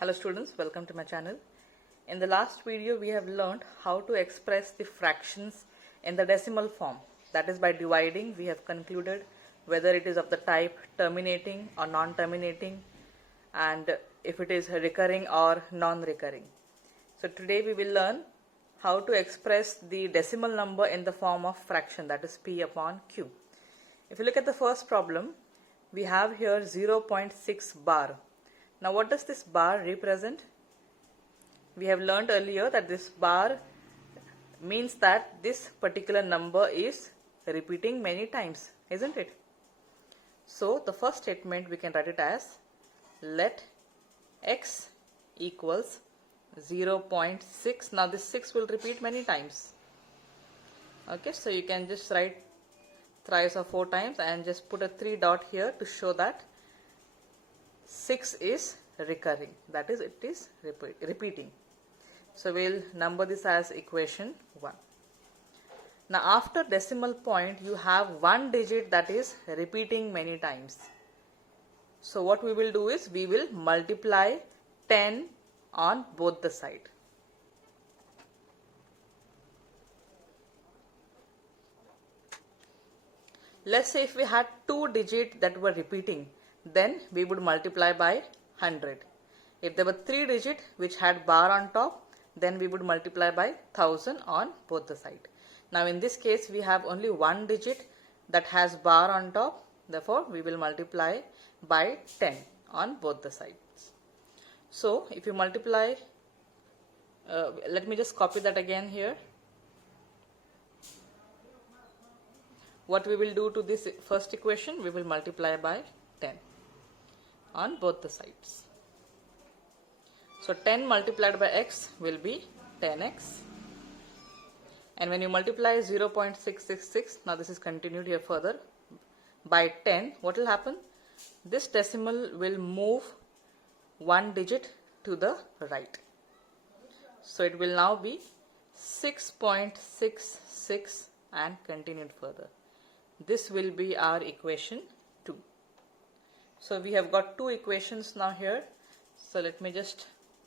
Hello students, welcome to my channel. In the last video we have learned how to express the fractions in the decimal form. That is, by dividing we have concluded whether it is of the type terminating or non-terminating, and if it is recurring or non-recurring. So today we will learn how to express the decimal number in the form of fraction, that is p upon q. If you look at the first problem, we have here 0.6 bar. Now what does this bar represent? We have learned earlier that this bar means that this particular number is repeating many times, isn't it? So the first statement we can write it as let x equals 0.6. Now this 6 will repeat many times. Okay, so you can just write thrice or 4 times and just put a 3 dot here to show that 6 is recurring, that is, it is repeating. So we'll number this as equation 1. Now after decimal point you have one digit that is repeating many times. So what we will do is we will multiply 10 on both the side. Let's say if we had 2 digits that were repeating, then we would multiply by 100. If there were 3 digits which had bar on top, then we would multiply by 1000 on both the side. Now in this case we have only one digit that has bar on top, therefore we will multiply by 10 on both the sides. So if you multiply, let me just copy that again here. What we will do to this first equation, we will multiply by 10 on both the sides. So 10 multiplied by x will be 10x. And when you multiply 0.666, now this is continued here further, by 10, what will happen? This decimal will move one digit to the right. So it will now be 6.66 and continued further. This will be our equation 2. So we have got two equations now here. So let me just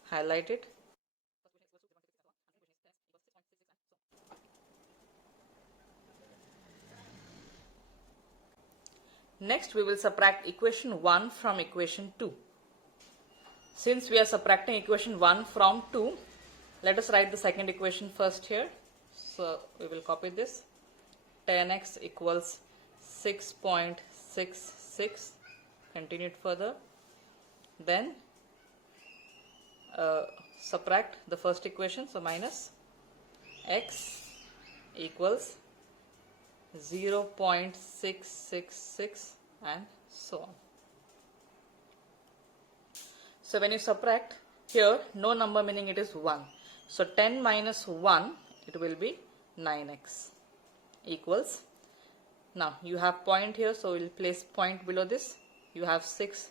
highlight it. Next we will subtract equation 1 from equation 2. Since we are subtracting equation 1 from 2, let us write the second equation first here. So we will copy this. 10x equals 6.66, continued further. Then subtract the first equation, so minus x equals 0.666 and so on. So when you subtract here, no number meaning it is 1. So 10 minus 1, it will be 9x equals, now you have point here, so we'll place point below this. You have 6.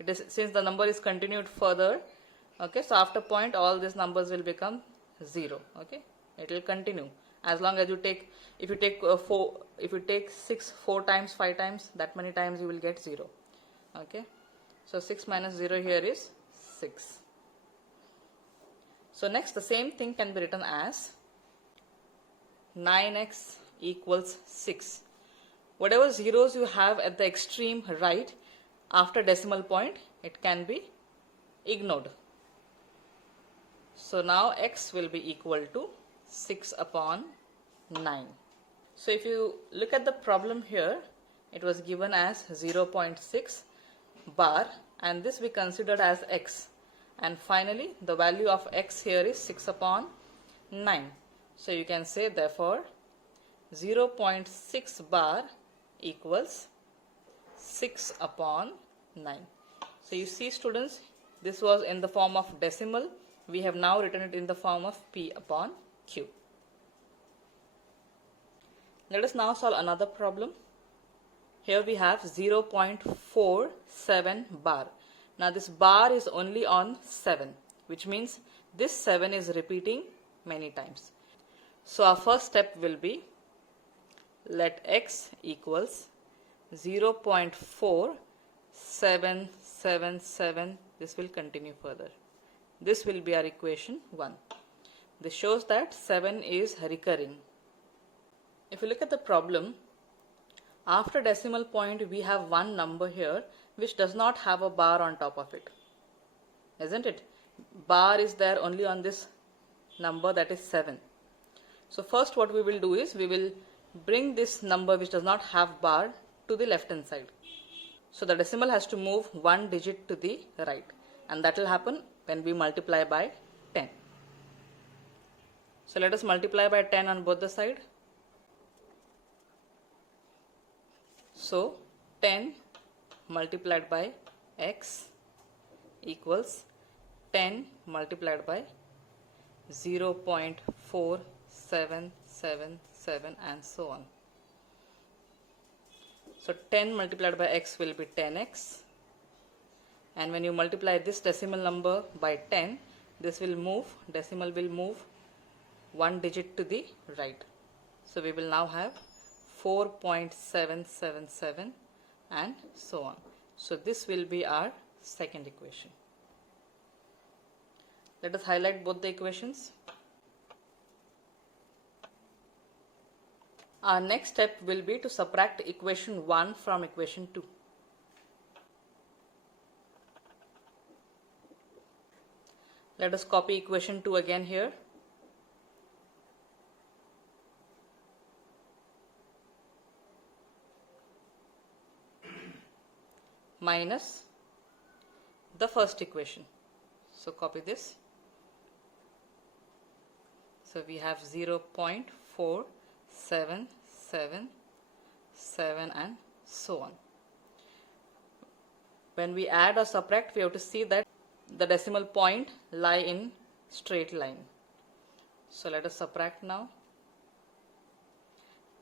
It is, since the number is continued further, okay, so after point all these numbers will become 0. Okay, it will continue as long as you take, if you take 6 4 times, 5 times, that many times you will get 0. Okay, so 6 minus 0 here is 6. So next the same thing can be written as 9x equals 6. Whatever zeros you have at the extreme right after decimal point, it can be ignored. So now x will be equal to 6 upon 9. So if you look at the problem here, it was given as 0.6 bar and this we considered as x. And finally the value of x here is 6 upon 9. So you can say therefore 0.6 bar equals 6 upon 9. So you see students, this was in the form of decimal. We have now written it in the form of p upon q. Let us now solve another problem. Here we have 0.47 bar. Now this bar is only on 7, which means this 7 is repeating many times. So our first step will be let x equals 0.476 7, 7. This will continue further. This will be our equation 1. This shows that 7 is recurring. If you look at the problem, after decimal point we have one number here which does not have a bar on top of it. Isn't it? Bar is there only on this number, that is 7. So first what we will do is we will bring this number which does not have bar to the left hand side. So the decimal has to move one digit to the right, and that will happen when we multiply by 10. So let us multiply by 10 on both the side. So 10 multiplied by x equals 10 multiplied by 0.4777 and so on. So 10 multiplied by x will be 10x, and when you multiply this decimal number by 10, this will move, decimal will move one digit to the right. So we will now have 4.777 and so on. So this will be our second equation. Let us highlight both the equations. Our next step will be to subtract equation 1 from equation 2. Let us copy equation 2 again here. Minus the first equation. So copy this. So we have 0.4777 and so on. When we add or subtract, we have to see that the decimal point lie in straight line. So let us subtract now.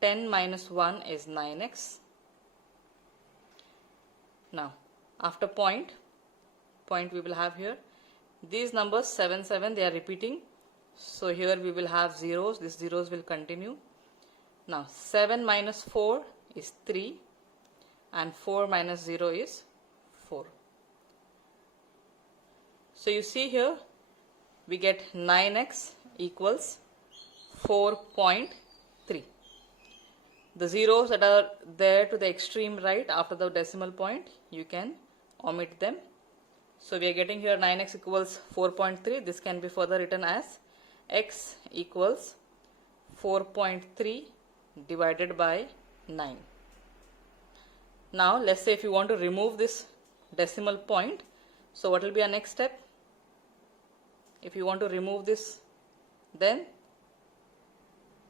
10 minus 1 is 9x. Now after point we will have here these numbers 7, 7, they are repeating. So here we will have zeros, these zeros will continue. Now 7 minus 4 is 3 and 4 minus 0 is 4. So you see here we get 9x equals 4.3. The zeros that are there to the extreme right after the decimal point, you can omit them. So we are getting here 9x equals 4.3. This can be further written as x equals 4.3 divided by 9. Now let's say if you want to remove this decimal point, so what will be our next step? If you want to remove this, then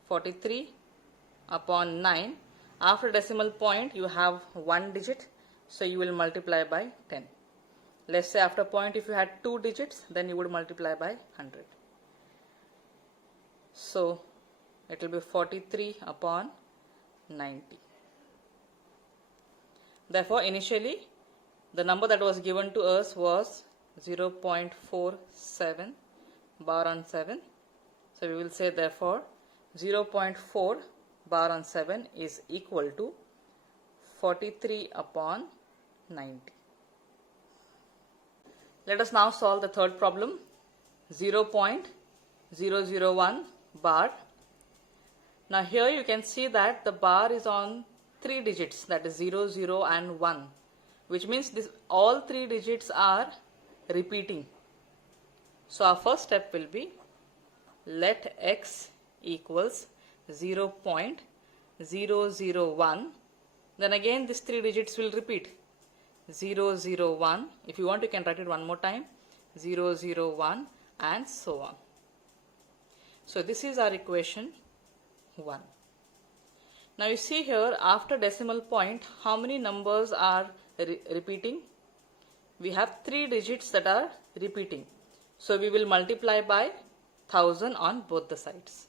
43 upon 9, after decimal point you have one digit, so you will multiply by 10. Let's say after point if you had two digits, then you would multiply by 100. So it will be 43 upon 90. Therefore initially the number that was given to us was 0.47 bar on 7. So we will say therefore 0.4 bar on 7 is equal to 43 upon 90. Let us now solve the third problem. 0.001 bar. Now here you can see that the bar is on three digits, that is 0, 0 and 1, which means this all three digits are repeating. So our first step will be let x equals 0.001. Then again these three digits will repeat. 001. If you want, you can write it one more time. 001 and so on. So this is our equation 1. Now you see here after decimal point how many numbers are repeating? We have three digits that are repeating. So we will multiply by 1000 on both the sides.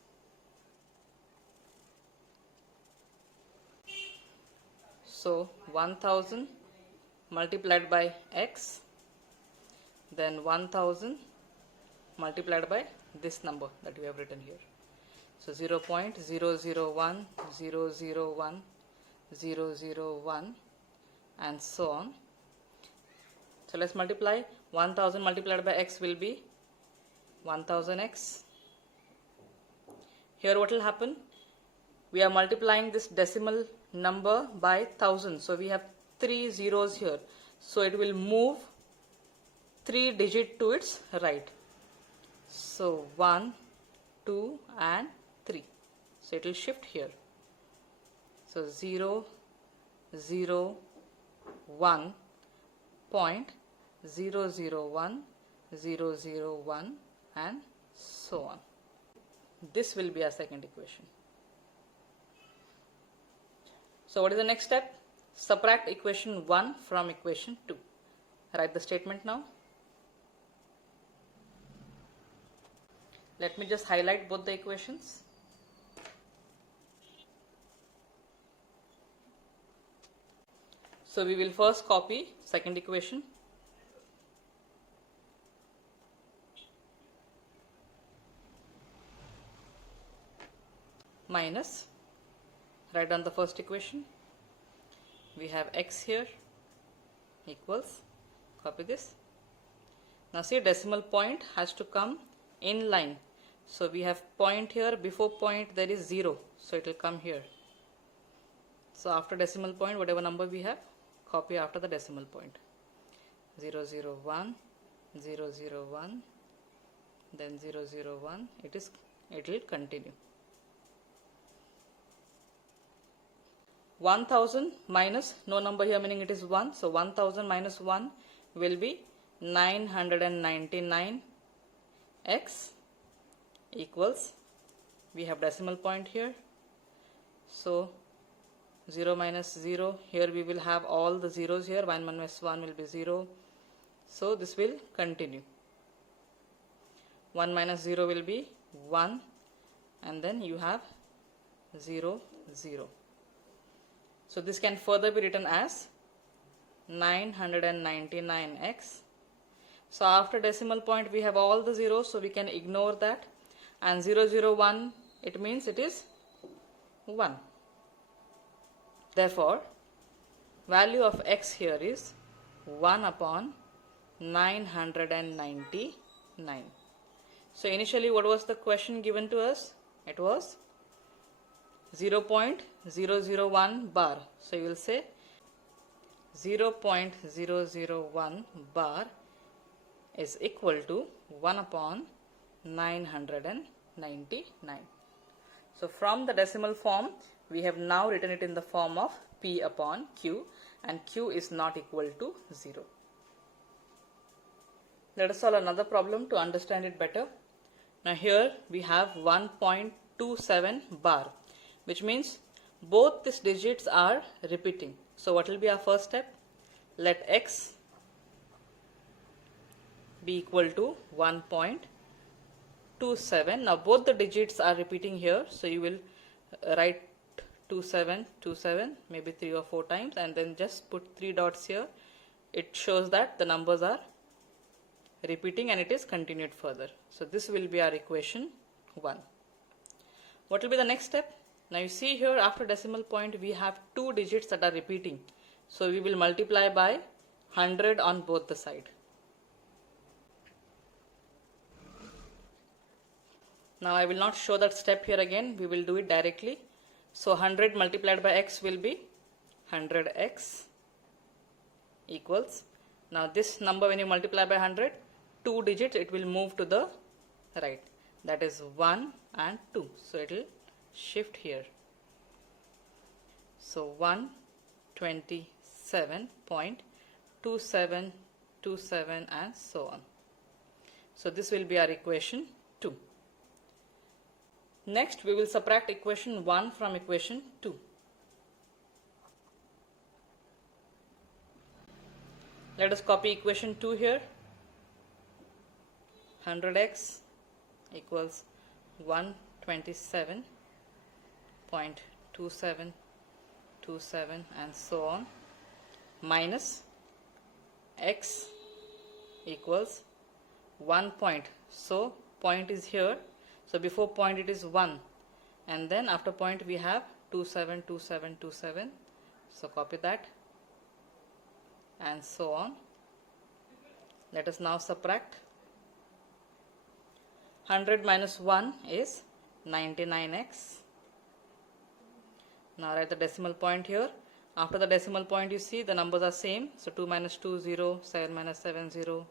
So 1000 multiplied by x, then 1000 multiplied by this number that we have written here. So 0.001, 001, 001 and so on. So let's multiply. 1000 multiplied by x will be 1000x. Here what will happen? We are multiplying this decimal number by 1000. So we have 3 zeros here. So it will move 3 digits to its right. So 1, 2 and 3. So it will shift here. So 0, 0, 1, point 0, 0, 1, 0, 0, 1 and so on. This will be our second equation. So what is the next step? Subtract equation 1 from equation 2. Write the statement now. Let me just highlight both the equations. So we will first copy second equation. Minus, write down the first equation. We have x here equals, copy this. Now see, decimal point has to come in line. So we have point here, before point there is 0. So it will come here. So after decimal point, whatever number we have, copy after the decimal point. 0, 0, 1, 0, 0, 1, then 0, 0, 1. It will continue. 1000 minus, no number here meaning it is 1. So 1000 minus 1 will be 999x equals, we have decimal point here. So 0 minus 0, here we will have all the zeros here. 1 minus 1 will be 0. So this will continue. 1 minus 0 will be 1 and then you have 0, 0. So this can further be written as 999x. So after decimal point we have all the zeros, so we can ignore that. And 0, 0, 1, it means it is 1. Therefore, value of x here is 1 upon 999. So initially what was the question given to us? It was 0.001 bar. So you will say 0.001 bar is equal to 1 upon 999. So from the decimal form, we have now written it in the form of P upon Q, and Q is not equal to 0. Let us solve another problem to understand it better. Now here we have 1.27 bar, which means both these digits are repeating. So what will be our first step? Let x be equal to 1.27. Now both the digits are repeating here, so you will write 27, 27, maybe 3 or 4 times, and then just put 3 dots here. It shows that the numbers are repeating and it is continued further. So this will be our equation 1. What will be the next step? Now you see here, after decimal point we have 2 digits that are repeating. So we will multiply by 100 on both the side. Now I will not show that step here again, we will do it directly. So 100 multiplied by x will be 100x equals, now this number when you multiply by 100, 2 digits, it will move to the right, that is 1 and 2. So it will shift here. So 127.2727 and so on. So this will be our equation 2. Next we will subtract equation 1 from equation 2. Let us copy equation 2 here. 100x equals 127.2727 and so on, minus x equals 1 point. So point is here. So before point it is 1, and then after point we have 272727. So copy that and so on. Let us now subtract. 100 minus 1 is 99x. Now write the decimal point here. After the decimal point, you see the numbers are same. So 2 minus 2, 0, 7 minus 7, 0.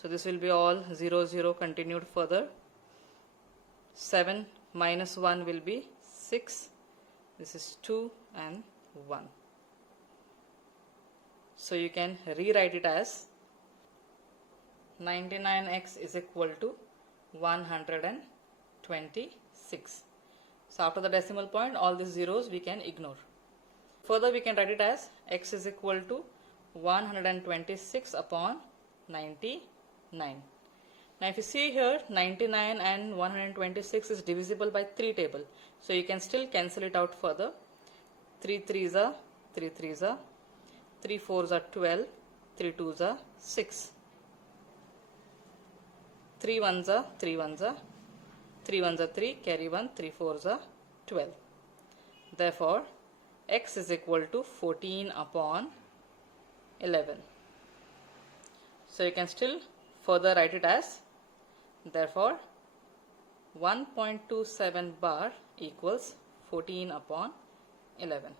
So this will be all 0, 0 continued further. 7 minus 1 will be 6. This is 2 and 1. So you can rewrite it as 99x is equal to 126. So after the decimal point, all these zeros we can ignore. Further, we can write it as x is equal to 126 upon 99. Now if you see here, 99 and 126 is divisible by 3 table. So you can still cancel it out further. 3 3s are 3 3s are, 3 4s are 12, 3 2s are 6. 3 1s are 3 1s are, 3 1s are 3, carry 1, 3 4s are 12. Therefore, x is equal to 14 upon 11. So you can still further write it as, therefore 1.27 bar equals 14 upon 11.